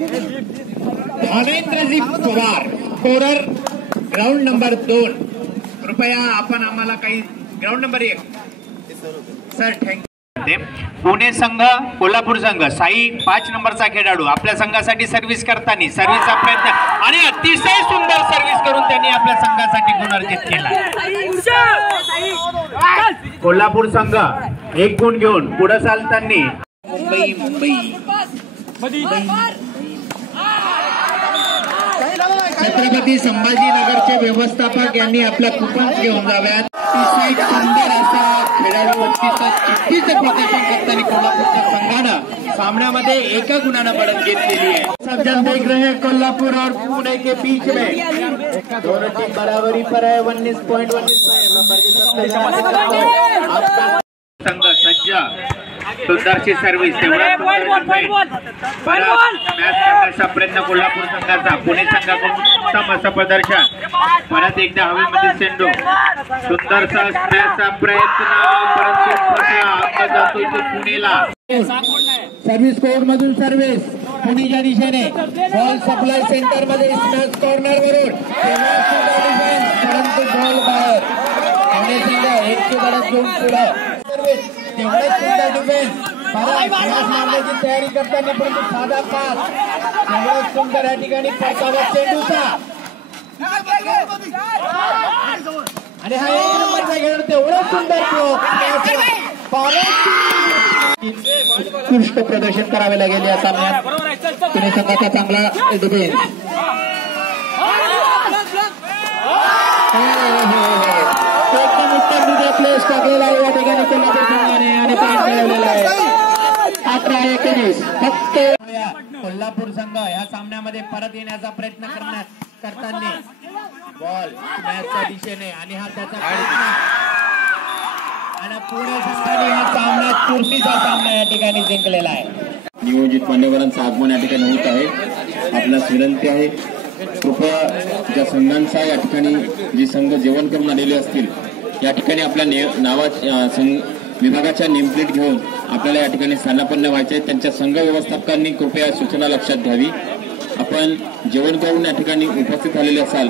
भावेंद्रजी Pawar scorer ground number 2. कृपया आपण आम्हाला काही ground number 1 sir thank you. Pune संघ कोल्हापूर संघ साई 5 नंबरचा खेळाडू आपल्या संघासाठी सर्व्हिस करताना सर्व्हिसचा प्रयत्न आणि अतिशय सुंदर सर्व्हिस करून त्यांनी आपल्या संघासाठी गुण अर्जित केला. कोल्हापूर संघ 1 गुण घेऊन पुढे चालताना मुंबई छत्रपती संभाजीनगरचे व्यवस्थापक यांनी आपल्या कुपन्स घेऊन जाव्यात. अतिशय सुंदर असा खेळाडू चिठ्ठीचं प्रदर्शन करताना कोल्हापूरच्या संघानं सामन्यामध्ये 1 गुणानं बढ़त घेतलेली आहे. सब जन देख रहे हैं कोल्हापुर और पुणे के बीच में दोनों टीम बराबरी पर है. 19.19 संघ सज्ज सुंदरची सर्व्हिस करण्याचा प्रयत्न कोल्हापूर संघाचा. पुणे संघाकडून उत्तम असं प्रदर्शन. परत एकदा हवेमध्ये चेंडू सुंदरसा असण्याचा प्रयत्न परंतु जातो तो पुणेला. सर्व्हिस कोर्ट मधून सर्व्हिस पुणेच्या दिशेने बॉल सप्लाय सेंटर मध्ये स्मॅश कॉर्नर वरून परंतु बॉल बाहेर. पुणे संघ 1 गडद घेऊन पुढे सर्व्हिस तेवढेच सुंदर डिफेन्स मारण्याची तयारी करताना परंतु साधा पास तेवढेच सुंदर या ठिकाणी परतावा चेंडूचा आणि हा 1 नंबरचा खेळ तेवढं सुंदर उत्कृष्ट प्रदर्शन करावे लागेल या सामन्यात. पुणे संघाचा चांगला डिफेन्स. एकदम उत्तम प्लेस टाकलेला आहे या ठिकाणी कोल्हापूर संघाने आणि पॉईंट मिळवलेला आहे. 18-19 फक्त. कोल्हापूर संघ या सामन्यामध्ये परत येण्याचा प्रयत्न करताना बॉल मॅचच्या दिशेने आणि हा त्याचा प्रयत्न आणि पुणे संघाने या सामन्यात चुरशीचा सामना या ठिकाणी जिंकलेला आहे. नियोजित मान्यवरांचं आगमन या ठिकाणी होत आहे. आपल्यास विनंती आहे कृपया ज्या संघांचा या ठिकाणी जे संघ जेवण करून आलेले असतील या ठिकाणी आपल्या नावाच्या विभागाच्या नेमप्लेट घेऊन आपल्याला या ठिकाणी स्थानापन्न व्हायचे आहे. त्यांच्या संघ व्यवस्थापकांनी कृपया सूचना लक्षात घ्यावी. आपण जेवण करून या ठिकाणी उपस्थित झालेले असाल